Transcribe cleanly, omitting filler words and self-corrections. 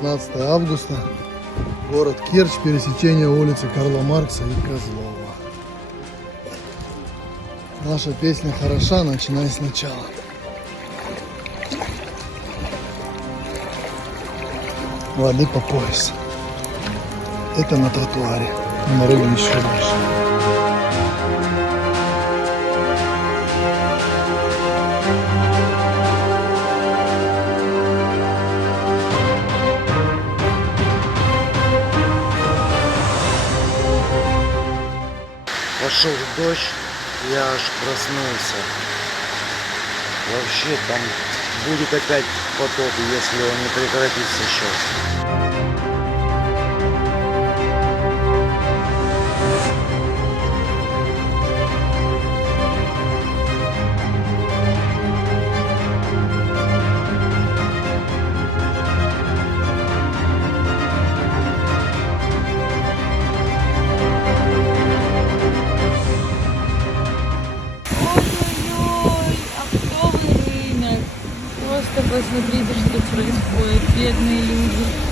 16 августа. Город Керчь, пересечение улицы Карла Маркса и Козлова. Наша песня хороша, начинай сначала. Воды по пояс. Это на тротуаре. На рынке еще дальше. Пошел дождь, я аж проснулся. Вообще там будет опять потоп, если он не прекратится сейчас. Просто посмотрите, что происходит. Бедные люди.